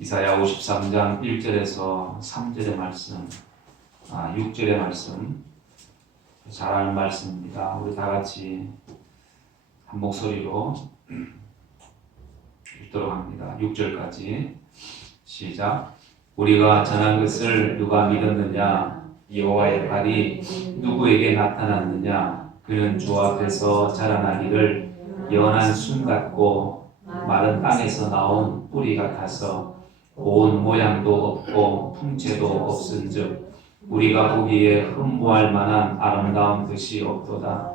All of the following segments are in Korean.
이사야 53장 1절에서 3절의 말씀, 6절의 말씀, 잘 아는 말씀입니다. 우리 다 같이 한 목소리로 읽도록 합니다. 6절까지 시작. 우리가 전한 것을 누가 믿었느냐? 여호와의 발이 누구에게 나타났느냐? 그는 주 앞에서 자라나기를 연한 순 같고 마른 땅에서 나온 뿌리 같아서 고운 모양도 없고 풍채도 없은즉 우리가 보기에 흠모할 만한 아름다운 것이 없도다.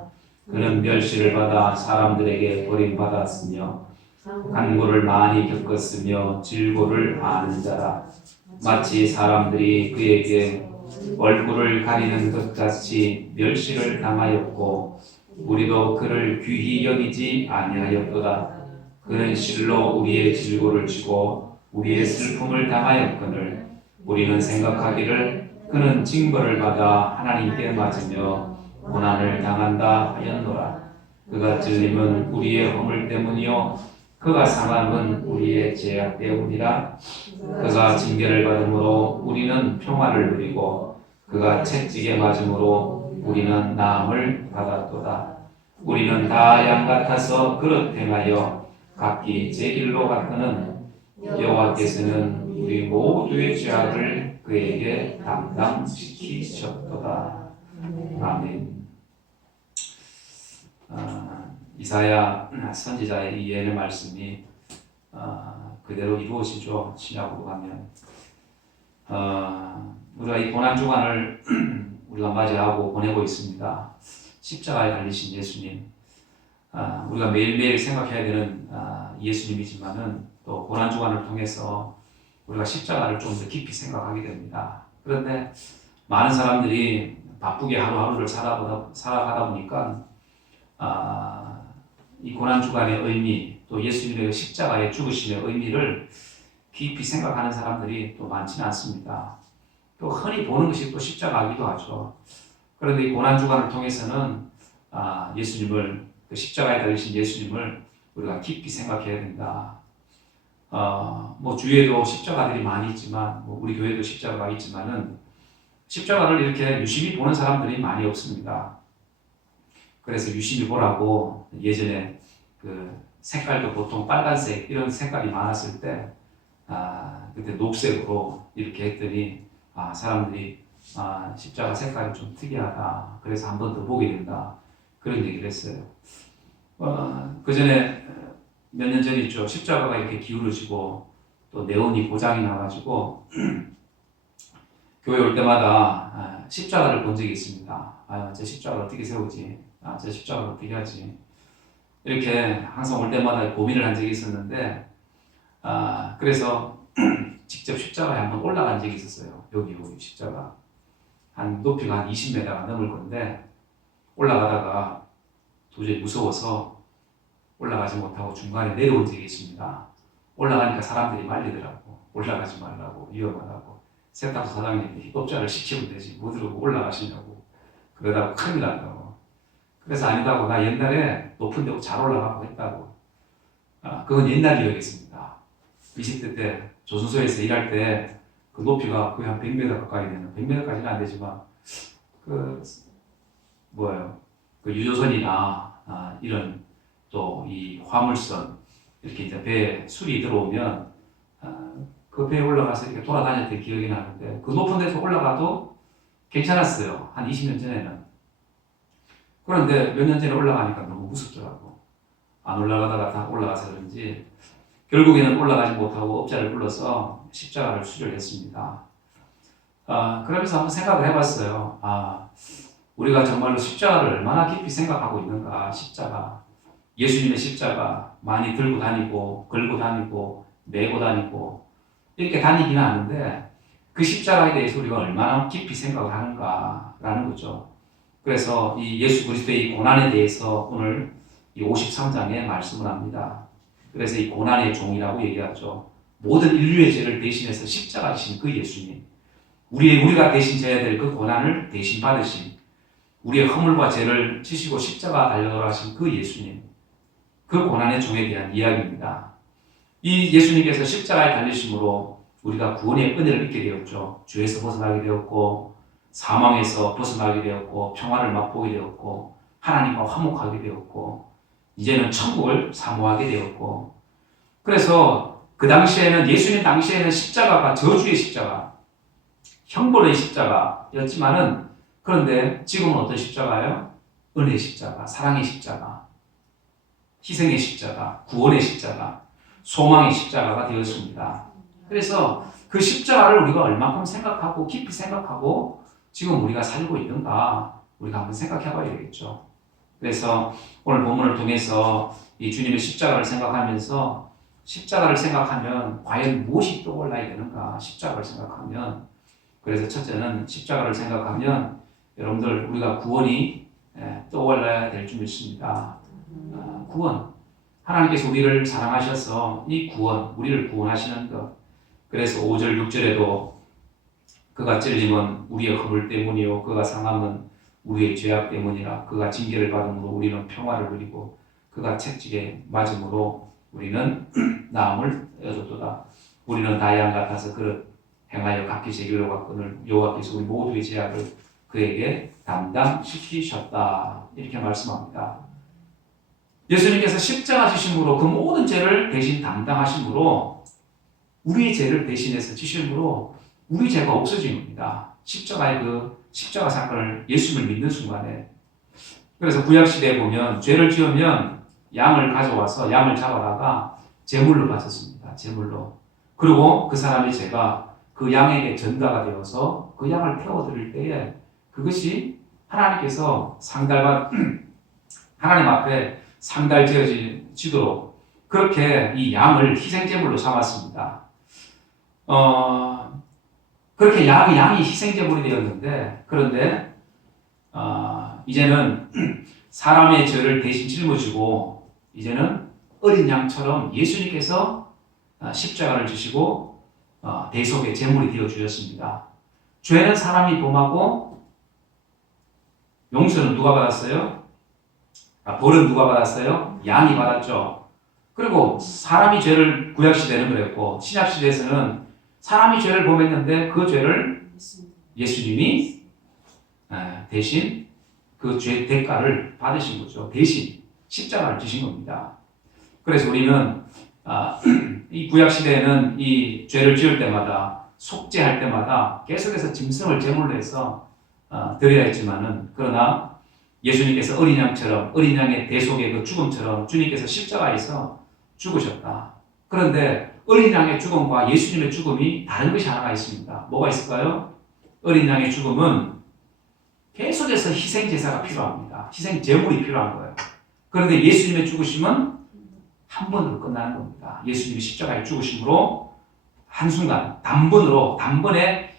그는 멸시를 받아 사람들에게 버림받았으며 간고를 많이 겪었으며 질고를 아는 자라. 마치 사람들이 그에게 얼굴을 가리는 것 같이 멸시를 당하였고 우리도 그를 귀히 여기지 아니하였도다. 그는 실로 우리의 질고를 지고 우리의 슬픔을 당하였거늘 우리는 생각하기를 그는 징벌을 받아 하나님께 맞으며 고난을 당한다 하였노라. 그가 찔림은 우리의 허물 때문이요 그가 상함은 우리의 죄악 때문이라. 그가 징계를 받음으로 우리는 평화를 누리고 그가 채찍에 맞음으로 우리는 나음을 받았도다. 우리는 다 양 같아서 그릇 행하여 각기 제 길로 갔거는 여호와께서는 우리 모두의 죄악을 그에게 담당시키셨도다. 아멘. 이사야 선지자의 이 예언의 말씀이 그대로 이루어지죠. 신약으로 가면 우리가 이 고난 주간을 우리가 맞이하고 보내고 있습니다. 십자가에 달리신 예수님, 우리가 매일매일 생각해야 되는 예수님이지만은 또 고난 주간을 통해서 우리가 십자가를 좀 더 깊이 생각하게 됩니다. 그런데 많은 사람들이 바쁘게 하루하루를 살아가다 보니까 이 고난 주간의 의미, 또 예수님의 십자가의 죽으심의 의미를 깊이 생각하는 사람들이 또 많지는 않습니다. 또 흔히 보는 것이 또 십자가이기도 하죠. 그런데 이 고난 주간을 통해서는 예수님을, 그 십자가에 달리신 예수님을 우리가 깊이 생각해야 된다. 뭐 주위에도 십자가들이 많이 있지만, 뭐 우리 교회도 십자가가 있지만은 십자가를 이렇게 유심히 보는 사람들이 많이 없습니다. 그래서 유심히 보라고 예전에 그 색깔도 보통 빨간색 이런 색깔이 많았을 때 그때 녹색으로 이렇게 했더니 사람들이 십자가 색깔이 좀 특이하다. 그래서 한 번 더 보게 된다. 그런 얘기를 했어요. 그 전에 몇 년 전이죠. 십자가가 이렇게 기울어지고 또 네온이 고장이 나가지고 교회 올 때마다 십자가를 본 적이 있습니다. 저 십자가를 어떻게 세우지? 저 십자가를 어떻게 하지? 이렇게 항상 올 때마다 고민을 한 적이 있었는데 그래서 직접 십자가에 한번 올라간 적이 있었어요. 여기 십자가 한 높이가 한 20m가 넘을 건데 올라가다가 도저히 무서워서 올라가지 못하고 중간에 내려온 적이 있습니다. 올라가니까 사람들이 말리더라고. 올라가지 말라고, 위험하다고. 세탁소 사장님이 업자를 시키면 되지 못 들고 올라가시냐고. 그러다가 큰일 난다고. 그래서 아니다고, 나 옛날에 높은 데 잘 올라가고 했다고. 그건 옛날 기억이었습니다. 20대 때 조선소에서 일할 때 그 높이가 거의 한 100m 가까이 되는, 100m까지는 안 되지만 그 유조선이나 이런 또 이 화물선 이렇게 이제 배에 술이 들어오면 그 배에 올라가서 이렇게 돌아다녔던 기억이 나는데 그 높은 데서 올라가도 괜찮았어요. 한 20년 전에는. 그런데 몇 년 전에 올라가니까 너무 무섭더라고. 안 올라가다가 다 올라가서 그런지 결국에는 올라가지 못하고 업자를 불러서 십자가를 수료했습니다. 그러면서 한번 생각을 해봤어요. 우리가 정말로 십자가를 얼마나 깊이 생각하고 있는가. 십자가, 예수님의 십자가 많이 들고 다니고 걸고 다니고 메고 다니고 이렇게 다니기는 하는데 그 십자가에 대해서 우리가 얼마나 깊이 생각을 하는가라는 거죠. 그래서 이 예수 그리스도의 이 고난에 대해서 오늘 이 53장에 말씀을 합니다. 그래서 이 고난의 종이라고 얘기하죠. 모든 인류의 죄를 대신해서 십자가 지신 그 예수님, 우리가 대신 져야 될 그 고난을 대신 받으신, 우리의 허물과 죄를 지시고 십자가 달려 돌아가신 그 예수님, 그 고난의 종에 대한 이야기입니다. 이 예수님께서 십자가에 달리심으로 우리가 구원의 은혜를 입게 되었죠. 죄에서 벗어나게 되었고 사망에서 벗어나게 되었고 평화를 맛보게 되었고 하나님과 화목하게 되었고 이제는 천국을 사모하게 되었고 그래서 그 당시에는 예수님 당시에는 십자가가 저주의 십자가, 형벌의 십자가였지만은 그런데 지금은 어떤 십자가예요? 은혜의 십자가, 사랑의 십자가, 희생의 십자가, 구원의 십자가, 소망의 십자가가 되었습니다. 그래서 그 십자가를 우리가 얼마큼 생각하고 깊이 생각하고 지금 우리가 살고 있는가 우리가 한번 생각해 봐야 되겠죠. 그래서 오늘 본문을 통해서 이 주님의 십자가를 생각하면서 십자가를 생각하면 과연 무엇이 떠올라야 되는가 십자가를 생각하면 그래서 첫째는 십자가를 생각하면 여러분들 우리가 구원이 떠올라야 될 줄 믿습니다. 구원 하나님께서 우리를 사랑하셔서 이 구원 우리를 구원하시는 것 그래서 5절 6절에도 그가 찔림은 우리의 허물 때문이요 그가 상함은 우리의 죄악 때문이라 그가 징계를 받음으로 우리는 평화를 누리고 그가 채찍에 맞음으로 우리는 나음을 얻었도다. 우리는 다 양 같아서 그릇 행하여 각기 제 길로 갔거늘 여호와께서 우리 모두의 죄악을 그에게 담당시키셨다. 이렇게 말씀합니다. 예수님께서 십자가 지심으로 그 모든 죄를 대신 담당하심으로 우리의 죄를 대신해서 지심으로 우리 죄가 없어진 겁니다. 십자가의 그 십자가 사건을 예수님을 믿는 순간에 그래서 구약시대에 보면 죄를 지으면 양을 가져와서 양을 잡아다가 제물로 바쳤습니다. 제물로. 그리고 그 사람의 죄가 그 양에게 전가가 되어서 그 양을 태워드릴 때에 그것이 하나님께서 하나님 앞에 상달되어지도록 그렇게 이 양을 희생제물로 삼았습니다. 그렇게 양이 희생제물이 되었는데 그런데 이제는 사람의 죄를 대신 짊어지고 이제는 어린 양처럼 예수님께서 십자가를 지시고 대속의 제물이 되어 주셨습니다. 죄는 사람이 범하고 용서는 누가 받았어요? 벌은 누가 받았어요? 양이 받았죠. 그리고 사람이 죄를 구약시대는 그랬고 신약시대에서는 사람이 죄를 범했는데 그 죄를 예수님이 대신 그 죄 대가를 받으신 거죠. 대신 십자가를 지신 겁니다. 그래서 우리는 이 구약시대에는 이 죄를 지을 때마다 속죄할 때마다 계속해서 짐승을 제물로 해서 드려야 했지만은 그러나 예수님께서 어린 양처럼 어린 양의 대속의 그 죽음처럼 주님께서 십자가에서 죽으셨다. 그런데 어린 양의 죽음과 예수님의 죽음이 다른 것이 하나가 있습니다. 뭐가 있을까요? 어린 양의 죽음은 계속해서 희생 제사가 필요합니다. 희생 제물이 필요한 거예요. 그런데 예수님의 죽으심은 한 번으로 끝나는 겁니다. 예수님이 십자가에 죽으심으로 한순간 단번에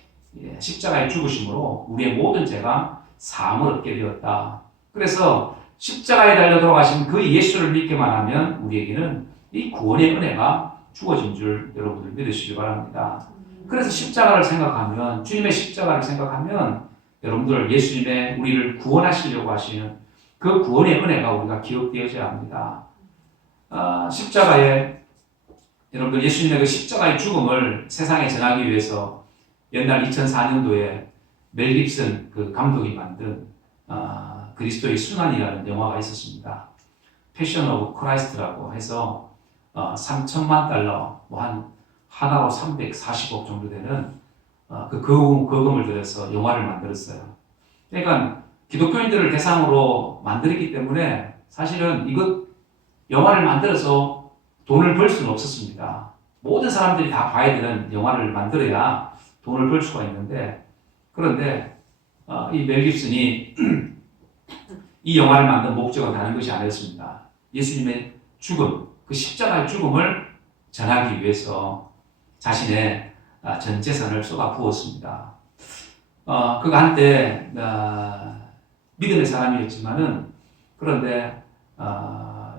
십자가에 죽으심으로 우리의 모든 죄가 사함을 얻게 되었다. 그래서 십자가에 달려 돌아가신 그 예수를 믿기만 하면 우리에게는 이 구원의 은혜가 주어진 줄 여러분들 믿으시기 바랍니다. 그래서 십자가를 생각하면 주님의 십자가를 생각하면 여러분들 예수님의 우리를 구원하시려고 하시는 그 구원의 은혜가 우리가 기억되어져야 합니다. 십자가에 여러분들 예수님의 그 십자가의 죽음을 세상에 전하기 위해서 옛날 2004년도에 멜 깁슨 그 감독이 만든 그리스도의 순환이라는 영화가 있었습니다. 패션 오브 크라이스트라고 해서 3천만 달러, 하나로 340억 정도 되는 그 거금을 들여서 영화를 만들었어요. 그러니까 기독교인들을 대상으로 만들었기 때문에 사실은 이것 영화를 만들어서 돈을 벌 수는 없었습니다. 모든 사람들이 다 봐야 되는 영화를 만들어야 돈을 벌 수가 있는데 그런데 이 멜 깁슨이 이 영화를 만든 목적은 다른 것이 아니었습니다. 예수님의 죽음, 그 십자가의 죽음을 전하기 위해서 자신의 전 재산을 쏟아 부었습니다. 그가 한때 믿음의 사람이었지만은 그런데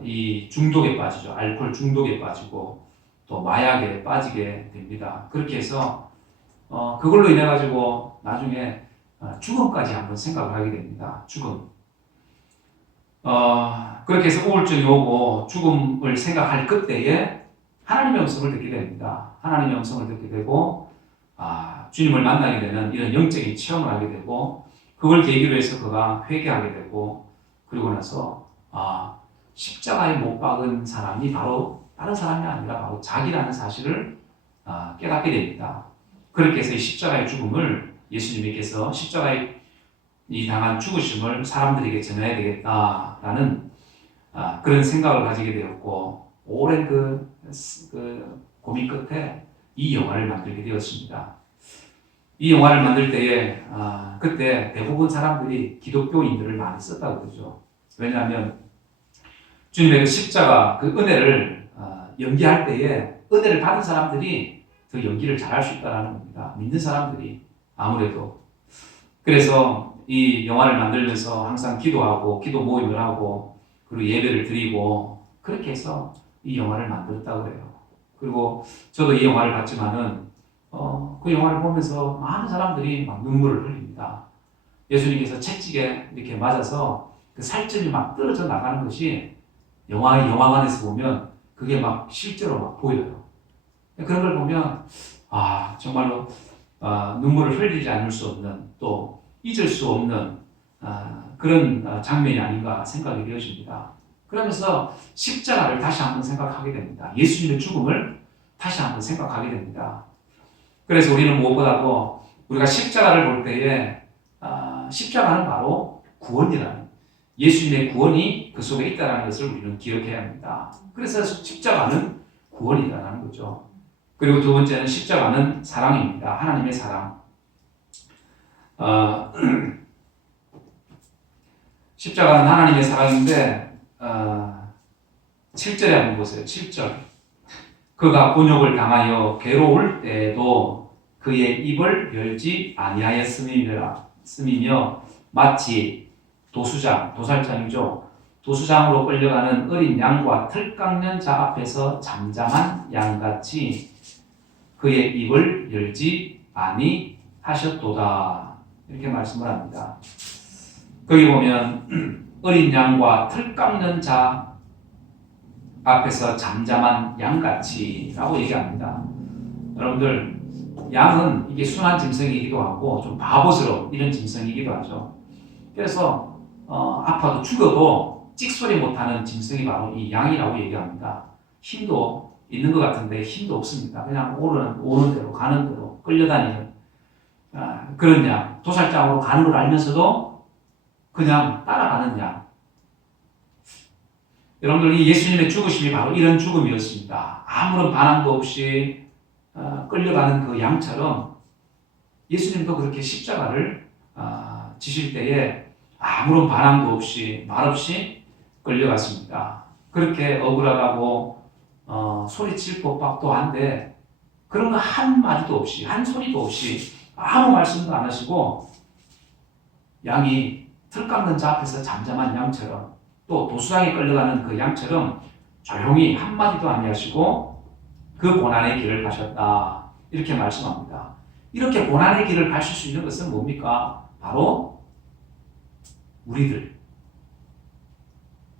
이 중독에 빠지죠. 알코올 중독에 빠지고 또 마약에 빠지게 됩니다. 그렇게 해서 그걸로 인해 가지고 나중에 죽음까지 한번 생각을 하게 됩니다. 죽음. 그렇게 해서 우울증이 오고 죽음을 생각할 그때에 하나님의 음성을 듣게 됩니다. 하나님의 음성을 듣게 되고 주님을 만나게 되는 이런 영적인 체험을 하게 되고 그걸 계기로 해서 그가 회개하게 되고 그리고 나서 십자가에 못 박은 사람이 바로 다른 사람이 아니라 바로 자기라는 사실을 깨닫게 됩니다. 그렇게 해서 이 십자가의 죽음을 예수님께서 십자가에 이 당한 죽으심을 사람들에게 전해야 되겠다라는 그런 생각을 가지게 되었고 오랜 그 고민 끝에 이 영화를 만들게 되었습니다. 이 영화를 만들 때에 그때 대부분 사람들이 기독교인들을 많이 썼다고 그러죠. 왜냐하면 주님의 그 십자가 그 은혜를 연기할 때에 은혜를 받은 사람들이 더 연기를 잘할 수 있다는 겁니다. 믿는 사람들이 아무래도. 그래서 이 영화를 만들면서 항상 기도하고 기도 모임을 하고 그리고 예배를 드리고 그렇게 해서 이 영화를 만들었다고 그래요. 그리고 저도 이 영화를 봤지만은 그 영화를 보면서 많은 사람들이 막 눈물을 흘립니다. 예수님께서 채찍에 이렇게 맞아서 그 살점이 막 떨어져 나가는 것이 영화관에서 보면 그게 막 실제로 막 보여요. 그런 걸 보면 정말로 눈물을 흘리지 않을 수 없는 또 잊을 수 없는 그런 장면이 아닌가 생각이 되어집니다. 그러면서 십자가를 다시 한번 생각하게 됩니다. 예수님의 죽음을 다시 한번 생각하게 됩니다. 그래서 우리는 무엇보다도 우리가 십자가를 볼 때에 십자가는 바로 구원이라는 예수님의 구원이 그 속에 있다는 것을 우리는 기억해야 합니다. 그래서 십자가는 구원이라는 거죠. 그리고 두 번째는 십자가는 사랑입니다. 하나님의 사랑. 십자가는 하나님의 사랑인데 7절에 한번 보세요. 7절. 그가 곤욕을 당하여 괴로울 때에도 그의 입을 열지 아니하였음이며 마치 도살장이죠. 도수장으로 끌려가는 어린 양과 틀 깎는 자 앞에서 잠잠한 양같이 그의 입을 열지 아니하셨도다. 이렇게 말씀을 합니다. 거기 보면 어린 양과 틀 깎는 자 앞에서 잠잠한 양같이 라고 얘기합니다. 여러분들 양은 이게 순한 짐승이기도 하고 좀 바보스러운 이런 짐승이기도 하죠. 그래서 아파도 죽어도 찍소리 못하는 짐승이 바로 이 양이라고 얘기합니다. 힘도 있는 것 같은데 힘도 없습니다. 그냥 오는 대로 가는 대로 끌려다니는 그런 양. 도살장으로 가는 걸 알면서도 그냥 따라가는 양. 여러분들 이 예수님의 죽으심이 바로 이런 죽음이었습니다. 아무런 반항도 없이 끌려가는 그 양처럼 예수님도 그렇게 십자가를 지실 때에 아무런 반항도 없이 말없이 끌려갔습니다. 그렇게 억울하다고 소리칠 법도 한데 그런 거 한마디도 없이 한 소리도 없이 아무 말씀도 안 하시고 양이 틀 깎는 자 앞에서 잠잠한 양처럼 또 도수장에 끌려가는 그 양처럼 조용히 한마디도 안 하시고 그 고난의 길을 가셨다. 이렇게 말씀합니다. 이렇게 고난의 길을 가실 수 있는 것은 뭡니까? 바로 우리들.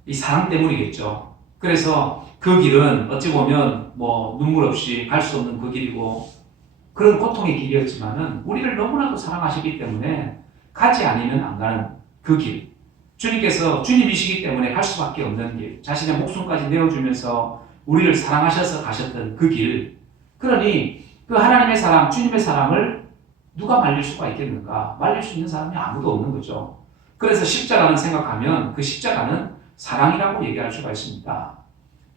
이 사랑 때문이겠죠. 그래서 그 길은 어찌 보면 눈물 없이 갈 수 없는 그 길이고 그런 고통의 길이었지만은 우리를 너무나도 사랑하시기 때문에 가지 않으면 안 가는 그 길. 주님께서 주님이시기 때문에 갈 수밖에 없는 길. 자신의 목숨까지 내어주면서 우리를 사랑하셔서 가셨던 그 길. 그러니 그 하나님의 사랑, 주님의 사랑을 누가 말릴 수가 있겠는가? 말릴 수 있는 사람이 아무도 없는 거죠. 그래서 십자가는 생각하면 그 십자가는 사랑이라고 얘기할 수가 있습니다.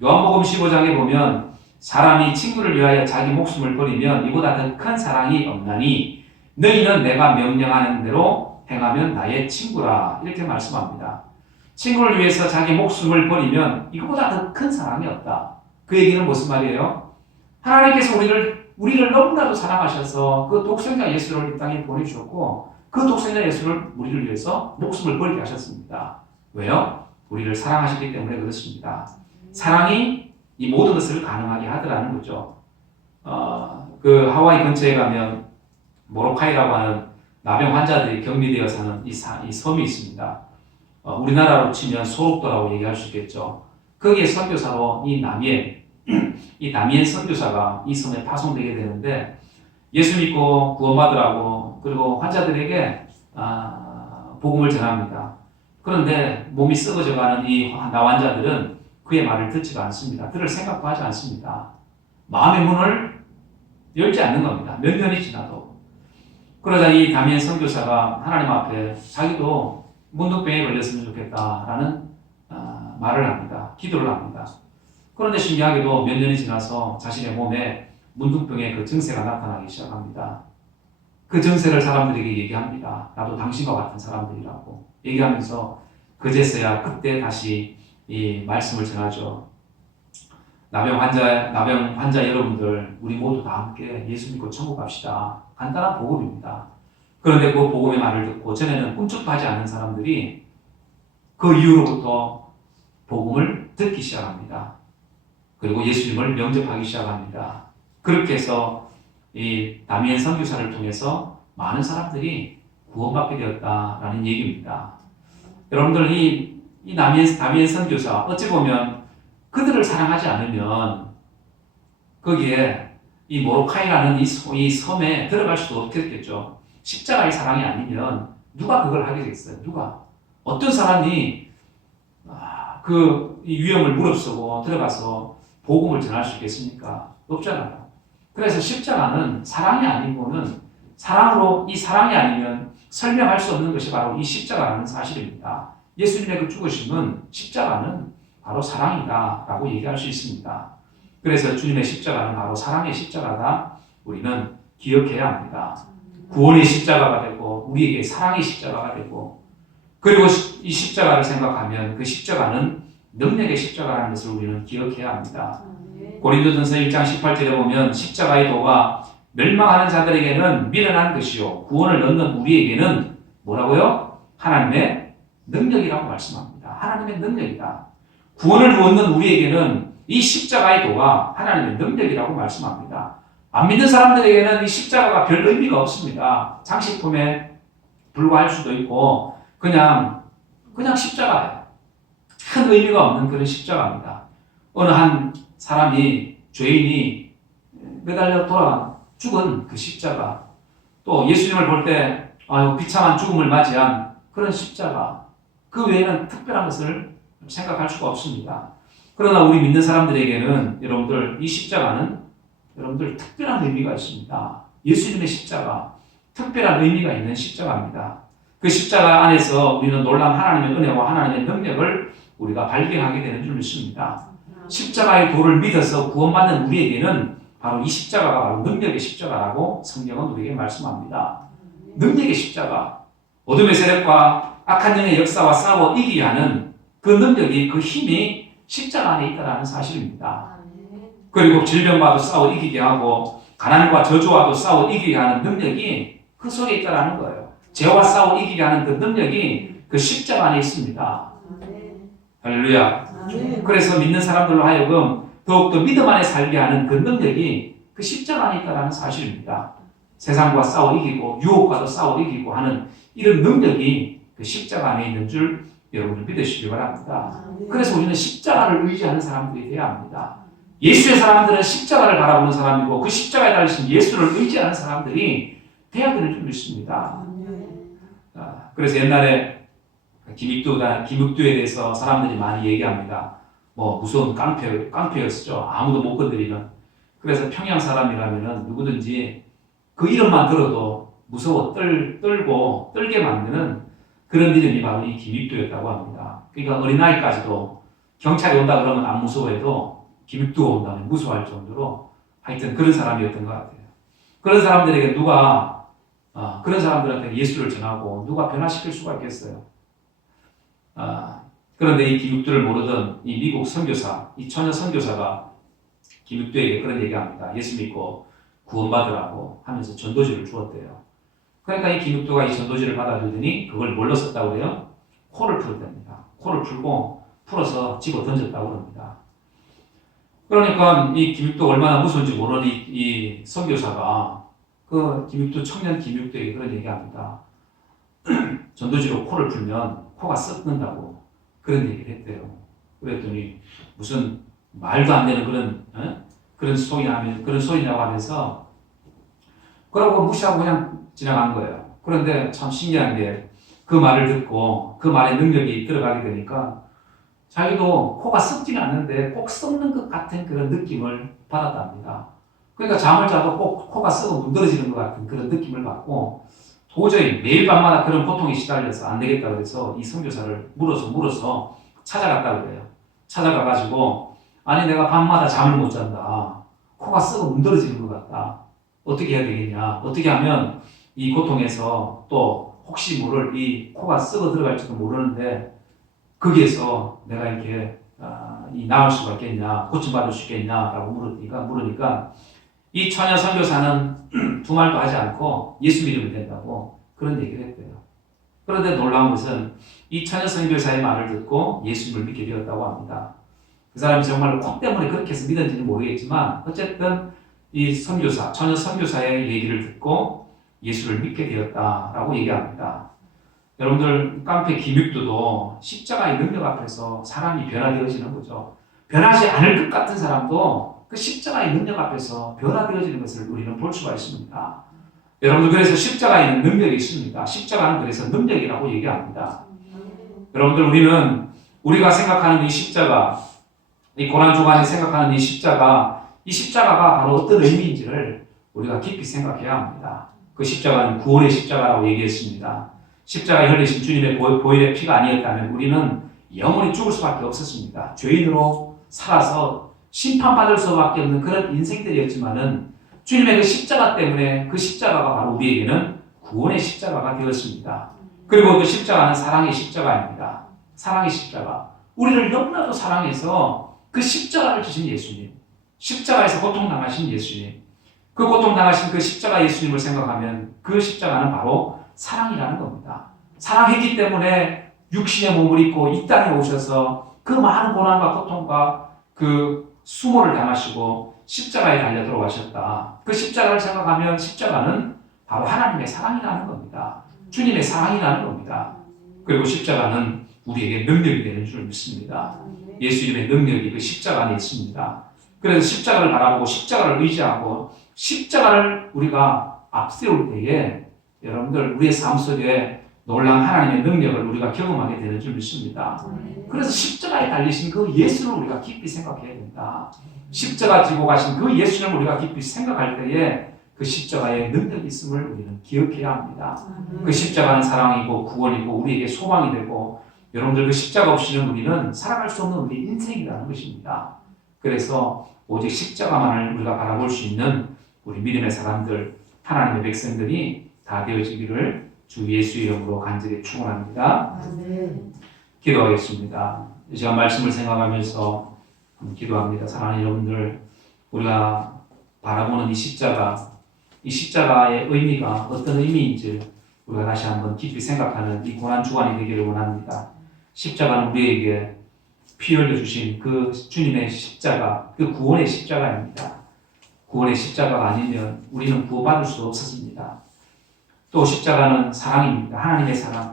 요한복음 15장에 보면 사람이 친구를 위하여 자기 목숨을 버리면 이보다 더 큰 사랑이 없나니 너희는 내가 명령하는 대로 행하면 나의 친구라. 이렇게 말씀합니다. 친구를 위해서 자기 목숨을 버리면 이거보다 더 큰 사랑이 없다. 그 얘기는 무슨 말이에요? 하나님께서 우리를 너무나도 사랑하셔서 그 독생자 예수를 이 땅에 보내주셨고 그 독생자 예수를 우리를 위해서 목숨을 버리게 하셨습니다. 왜요? 우리를 사랑하시기 때문에 그렇습니다. 사랑이 이 모든 것을 가능하게 하더라는 거죠. 그 하와이 근처에 가면 모로카이라고 하는 나병 환자들이 격리되어 사는 이 섬이 있습니다. 우리나라로 치면 소록도라고 얘기할 수 있겠죠. 거기에 선교사로 이 남이엘 이 다미엔 선교사가 이 섬에 파송되게 되는데 예수 믿고 구원받으라고 그리고 환자들에게 복음을 전합니다. 그런데 몸이 썩어져가는 이 나환자들은 그의 말을 듣지가 않습니다. 들을 생각도 하지 않습니다. 마음의 문을 열지 않는 겁니다. 몇 년이 지나도. 그러자 이 다미엔 선교사가 하나님 앞에 자기도 문둥병에 걸렸으면 좋겠다라는 말을 합니다. 기도를 합니다. 그런데 신기하게도 몇 년이 지나서 자신의 몸에 문둥병의 그 증세가 나타나기 시작합니다. 그 증세를 사람들에게 얘기합니다. 나도 당신과 같은 사람들이라고 얘기하면서 그제서야 그때 다시 이 말씀을 전하죠. 나병 환자 여러분들, 우리 모두 다 함께 예수 믿고 천국 갑시다. 간단한 복음입니다. 그런데 그 복음의 말을 듣고 전에는 꿈쩍도 하지 않는 사람들이 그 이후로부터 복음을 듣기 시작합니다. 그리고 예수님을 영접하기 시작합니다. 그렇게 해서 이 다미엔 선교사를 통해서 많은 사람들이 구원받게 되었다라는 얘기입니다. 여러분들 이 다미엔 선교사 어찌 보면 그들을 사랑하지 않으면 거기에 이 모로카이라는 이 섬에 들어갈 수도 없겠죠. 십자가의 사랑이 아니면 누가 그걸 하겠어요? 누가? 어떤 사람이 이 위험을 무릅쓰고 들어가서 복음을 전할 수 있겠습니까? 없잖아요. 그래서 십자가는 사랑이 아니고는 이 사랑이 아니면 설명할 수 없는 것이 바로 이 십자가라는 사실입니다. 예수님의 그 죽으심은 십자가는 바로 사랑이다라고 얘기할 수 있습니다. 그래서 주님의 십자가는 바로 사랑의 십자가다 우리는 기억해야 합니다. 구원의 십자가가 되고 우리에게 사랑의 십자가가 되고 그리고 이 십자가를 생각하면 그 십자가는 능력의 십자가라는 것을 우리는 기억해야 합니다. 고린도전서 1장 18절에 보면 십자가의 도가 멸망하는 자들에게는 미련한 것이요 구원을 얻는 우리에게는 뭐라고요? 하나님의 능력이라고 말씀합니다. 하나님의 능력이다. 구원을 얻는 우리에게는 이 십자가의 도가 하나님의 능력이라고 말씀합니다. 안 믿는 사람들에게는 이 십자가가 별 의미가 없습니다. 장식품에 불과할 수도 있고 그냥 십자가예요. 큰 의미가 없는 그런 십자가입니다. 어느 한 사람이 죄인이 매달려 돌아 죽은 그 십자가 또 예수님을 볼 때 비참한 죽음을 맞이한 그런 십자가 그 외에는 특별한 것을 생각할 수가 없습니다. 그러나 우리 믿는 사람들에게는 여러분들 이 십자가는 여러분들 특별한 의미가 있습니다. 예수님의 십자가 특별한 의미가 있는 십자가입니다. 그 십자가 안에서 우리는 놀라운 하나님의 은혜와 하나님의 능력을 우리가 발견하게 되는 줄 믿습니다. 십자가의 도를 믿어서 구원받는 우리에게는 바로 이 십자가가 바로 능력의 십자가라고 성경은 우리에게 말씀합니다. 능력의 십자가, 어둠의 세력과 악한 영의 역사와 싸워 이기게 하는 그 능력이 그 힘이 십자가 안에 있다는 사실입니다. 그리고 질병과도 싸워 이기게 하고 가난과 저주와도 싸워 이기게 하는 능력이 그 속에 있다는 거예요. 죄와 싸워 이기게 하는 그 능력이 그 십자가 안에 있습니다. 할렐루야. 그래서 믿는 사람들로 하여금 더욱더 믿음 안에 살게 하는 그 능력이 그 십자가 안에 있다는 사실입니다. 세상과 싸워 이기고 유혹과도 싸워 이기고 하는 이런 능력이 그 십자가 안에 있는 줄 여러분들 믿으시기 바랍니다. 그래서 우리는 십자가를 의지하는 사람들이 되어야 합니다. 예수의 사람들은 십자가를 바라보는 사람이고 그 십자가에 달리신 예수를 의지하는 사람들이 되어야 되는 줄 믿습니다. 그래서 옛날에 김육두에 대해서 사람들이 많이 얘기합니다. 무서운 깡패였죠. 아무도 못 건드리는. 그래서 평양 사람이라면 누구든지 그 이름만 들어도 무서워 떨게 만드는 그런 이름이 바로 이 김육두였다고 합니다. 그러니까 어린아이까지도 경찰이 온다 그러면 안 무서워해도 김육두가 온다면 무서워할 정도로 하여튼 그런 사람이었던 것 같아요. 그런 사람들에게 그런 사람들한테 예수를 전하고 누가 변화시킬 수가 있겠어요? 그런데 이 김육두를 모르던 이 미국 선교사, 이 처녀 선교사가 김육두에게 그런 얘기합니다. 예수 믿고 구원받으라고 하면서 전도지를 주었대요. 그러니까 이 김육두가 이 전도지를 받아들더니 그걸 뭘로 썼다고 해요? 코를 풀었답니다. 코를 풀어서 집어 던졌다고 합니다. 그러니까 이 김육두가 얼마나 무서운지 모르는 이 선교사가 그 청년 김육두에게 그런 얘기합니다. 전도지로 코를 풀면 코가 썩는다고 그런 얘기를 했대요. 그랬더니 무슨 말도 안 되는 그런 소리냐고 하면서 그러고 무시하고 그냥 지나간 거예요. 그런데 참 신기한 게 그 말을 듣고 그 말의 능력이 들어가게 되니까 자기도 코가 썩지는 않는데 꼭 썩는 것 같은 그런 느낌을 받았답니다. 그러니까 잠을 자도 꼭 코가 썩어 문드러지는 것 같은 그런 느낌을 받고 도저히 매일 밤마다 그런 고통에 시달려서 안 되겠다 그래서 이 선교사를 물어서 찾아갔다 그래요. 찾아가가지고 아니 내가 밤마다 잠을 못 잔다. 코가 썩어 문드러지는 것 같다. 어떻게 해야 되겠냐. 어떻게 하면 이 고통에서 또 혹시 모를 이 코가 썩어 들어갈지도 모르는데 거기에서 내가 이렇게 나을 수가 있겠냐, 고침받을 수 있겠냐라고 물으니까 이 처녀 선교사는 두 말도 하지 않고 예수 믿으면 된다고 그런 얘기를 했대요. 그런데 놀라운 것은 이 처녀 선교사의 말을 듣고 예수님을 믿게 되었다고 합니다. 그 사람이 정말 코 때문에 그렇게 해서 믿었는지는 모르겠지만 어쨌든 이 처녀 선교사의 얘기를 듣고 예수를 믿게 되었다라고 얘기합니다. 여러분들 깡패 김육두도 십자가의 능력 앞에서 사람이 변화되어지는 거죠. 변하지 않을 것 같은 사람도 그 십자가의 능력 앞에서 변화되어지는 것을 우리는 볼 수가 있습니다. 여러분들 그래서 십자가에는 능력이 있습니다. 십자가는 그래서 능력이라고 얘기합니다. 여러분들 우리는 우리가 생각하는 이 십자가, 이 고난주간에 생각하는 이 십자가가 바로 어떤 의미인지를 우리가 깊이 생각해야 합니다. 그 십자가는 구원의 십자가라고 얘기했습니다. 십자가에 흘리신 주님의 보혈의 피가 아니었다면 우리는 영원히 죽을 수밖에 없었습니다. 죄인으로 살아서 심판받을 수밖에 없는 그런 인생들이었지만은 주님의 그 십자가 때문에 그 십자가가 바로 우리에게는 구원의 십자가가 되었습니다. 그리고 그 십자가는 사랑의 십자가입니다. 사랑의 십자가. 우리를 너무나도 사랑해서 그 십자가를 지신 예수님, 십자가에서 고통당하신 예수님, 그 고통당하신 그 십자가 예수님을 생각하면 그 십자가는 바로 사랑이라는 겁니다. 사랑했기 때문에 육신의 몸을 입고 이 땅에 오셔서 그 많은 고난과 고통과 그 수모를 당하시고 십자가에 달려 들어가셨다. 그 십자가를 생각하면 십자가는 바로 하나님의 사랑이라는 겁니다. 주님의 사랑이라는 겁니다. 그리고 십자가는 우리에게 능력이 되는 줄 믿습니다. 예수님의 능력이 그 십자가 안에 있습니다. 그래서 십자가를 바라보고 십자가를 의지하고 십자가를 우리가 앞세울 때에 여러분들 우리의 삶 속에 놀라운 하나님의 능력을 우리가 경험하게 되는 줄 믿습니다. 그래서 십자가에 달리신 그 예수를 우리가 깊이 생각해야 된다. 십자가 지고 가신 그 예수를 우리가 깊이 생각할 때에 그 십자가의 능력이 있음을 우리는 기억해야 합니다. 그 십자가는 사랑이고 구원이고 우리에게 소망이 되고 여러분들 그 십자가 없이는 우리는 살아갈 수 없는 우리 인생이라는 것입니다. 그래서 오직 십자가만을 우리가 바라볼 수 있는 우리 믿음의 사람들, 하나님의 백성들이 다 되어지기를 주 예수 이름으로 간절히 축원합니다. 기도하겠습니다. 제가 말씀을 생각하면서 기도합니다. 사랑하는 여러분들, 우리가 바라보는 이 십자가의 의미가 어떤 의미인지 우리가 다시 한번 깊이 생각하는 이 고난 주간이 되기를 원합니다. 십자가는 우리에게 피 흘려주신 그 주님의 십자가, 그 구원의 십자가입니다. 구원의 십자가가 아니면 우리는 구원받을 수 없었습니다. 또 십자가는 사랑입니다. 하나님의 사랑.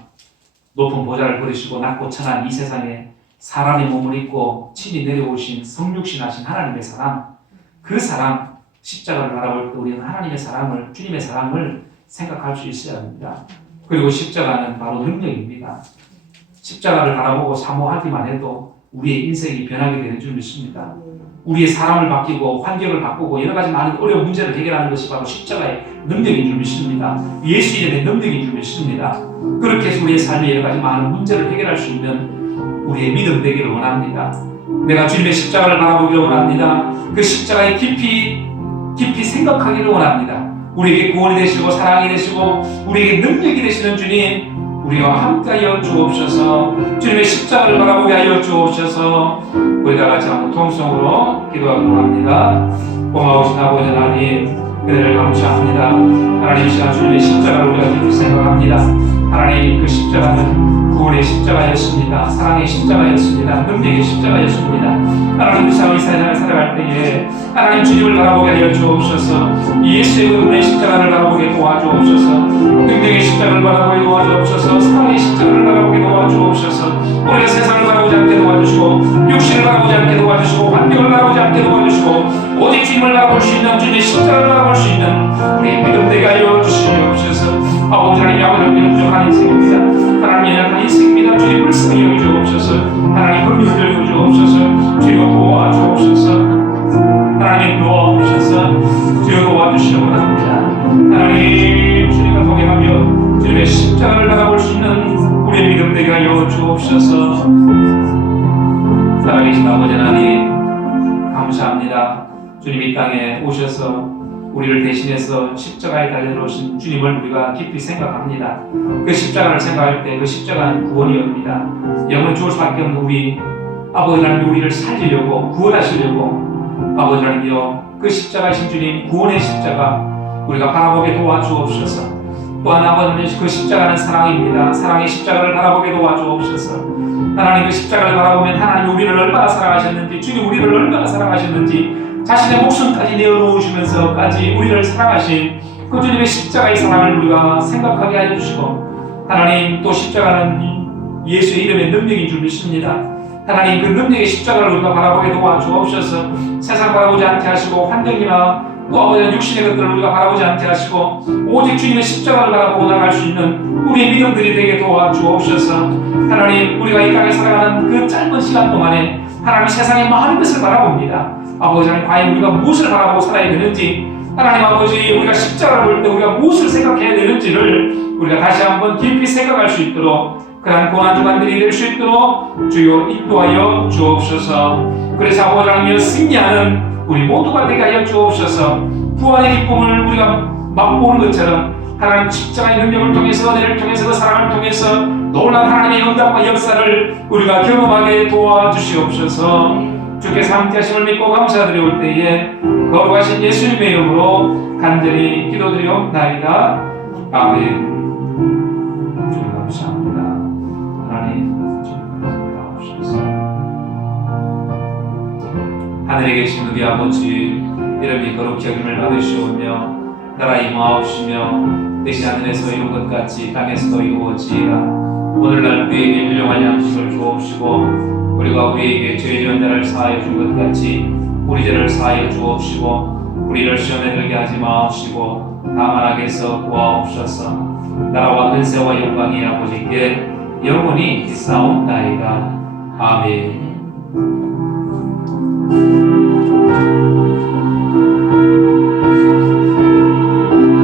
높은 보좌를 버리시고 낮고 천한 이 세상에 사람의 몸을 입고 친히 내려오신 성육신하신 하나님의 사랑. 그 사랑, 십자가를 바라볼 때 우리는 하나님의 사랑을, 주님의 사랑을 생각할 수 있어야 합니다. 그리고 십자가는 바로 능력입니다. 십자가를 바라보고 사모하기만 해도 우리의 인생이 변하게 되는 줄 믿습니다. 우리의 사람을 바뀌고 환경을 바꾸고 여러 가지 많은 어려운 문제를 해결하는 것이 바로 십자가의 능력인 줄 믿습니다. 예수 이름의 능력인 줄 믿습니다. 그렇게 해서 우리의 삶의 여러 가지 많은 문제를 해결할 수 있는 우리의 믿음 되기를 원합니다. 내가 주님의 십자가를 바라보기를 원합니다. 그 십자가에 깊이 생각하기를 원합니다. 우리에게 구원이 되시고 사랑이 되시고 우리에게 능력이 되시는 주님, 우리와 함께하여 주옵소서. 주님의 십자가를 바라보게 하여 주옵소서. 우리 다 같이 한번 통성으로 기도하도록 합니다. 고마우신 아버지 하나님, 그대를 감사합니다. 하나님, 시간 주님의 십자가를 우리가 깊이 생각합니다. 하나님 그 십자가는 구원의 십자가였습니다. 사랑의 십자가였습니다. 능력의 십자가였습니다. 하나님 이 세상을 살아갈 때에 하나님 주님을 바라보게 하여 주옵소서. 예수의 은혜의 십자가를 바라보게 도와주옵소서. 능력의 십자가를 바라보게 도와주옵소서. 사랑의 십자가를 바라보게 도와주옵소서. 우리가 세상을 바라보지 않게 도와주시고 육신을 바라보지 않게 도와주시고 환경을 바라보지 않게 도와주시고 오직 주님을 바라볼 수 있는 주님의 십자가를 바라볼 수 있는 우리 믿음 되게 하여 주시옵소서. 아버지 하나님 야고는 부족한 인생입니다. 하나님 연약한 인생입니다. 주님 불쌍히 여기주옵소서. 하나님 긍휼을 여기주옵소서. 주여 도와주옵소서. 하나님 도와주셔서 주여 도와주시기 원합니다. 하나님 주님과 동행하며 주님의 십자가를 바라볼 수 있는 우리의 믿음 되게 하여 주옵소서. 살아계신 아버지 하나님 감사합니다. 주님 이 땅에 오셔서 우리를 대신해서 십자가에 달려오신 주님을 우리가 깊이 생각합니다. 그 십자가를 생각할 때 그 십자가는 구원이옵니다. 영을 주을 수밖에 없는 우리 아버지 하나님 우리를 살리려고 구원하시려고 아버지 하나님이여 그 십자가이신 주님 구원의 십자가 우리가 바라보게 도와주옵소서. 또한 아버지 그 십자가는 사랑입니다. 사랑의 십자가를 바라보게 도와주옵소서. 하나님 그 십자가를 바라보면 하나님 우리를 얼마나 사랑하셨는지 주님 우리를 얼마나 사랑하셨는지 자신의 목숨까지 내어놓으시면서까지 우리를 사랑하신 그 주님의 십자가의 사랑을 우리가 생각하게 해주시고 하나님 또 십자가는 예수의 이름의 능력인 줄 믿습니다. 하나님 그 능력의 십자가를 우리가 바라보게 도와주옵소서. 세상 바라보지 않게 하시고 환경이나 또 아버지 육신의 것들을 우리가 바라보지 않게 하시고 오직 주님의 십자가를 바라보고 나갈 수 있는 우리의 믿음들이 되게 도와주옵소서. 하나님 우리가 이 땅에 살아가는 그 짧은 시간 동안에 하나님 세상의 많은 것을 바라봅니다. 아버지 하나님 과연 우리가 무엇을 바라보고 살아야 되는지 하나님 아버지 우리가 십자가를 볼 때 우리가 무엇을 생각해야 되는지를 우리가 다시 한번 깊이 생각할 수 있도록 그러한 고난 주간들이 될 수 있도록 주여 인도하여 주옵소서. 그래서 아버지 하나님 승리하는 우리 모두가 되게 하여 주옵소서. 부활의 기쁨을 우리가 맛보는 것처럼 하나님 십자가의 능력을 통해서 은혜를 통해서 그 사랑을 통해서 놀라운 하나님의 응답과 역사를 우리가 경험하게 도와주시옵소서. 주께서 함께 하심을 믿고 감사드리올 때에 거룩하신 예수님의 이름으로 간절히 기도드리옵나이다. 아멘. 주님 감사합니다. 하나님 주님 감사합니다. 하늘에 계신 우리 아버지 이름이 거룩히 여김을 받으시오며 나라 임하옵시며 뜻이 하늘에서 이룬 것 같이 땅에서도 이루어지이다. 오늘날 우리에게 일용할 양식을 주옵시고 우리가 우리에게 죄 지은 자를 사하여 준 것 같이 우리 죄를 사하여 주옵시고 우리를 시험에 들게 하지 마옵시고 다만 악에서 구하옵소서. 나라와 근세와 영광이 아버지께 영원히 있사옵나이다. 아멘.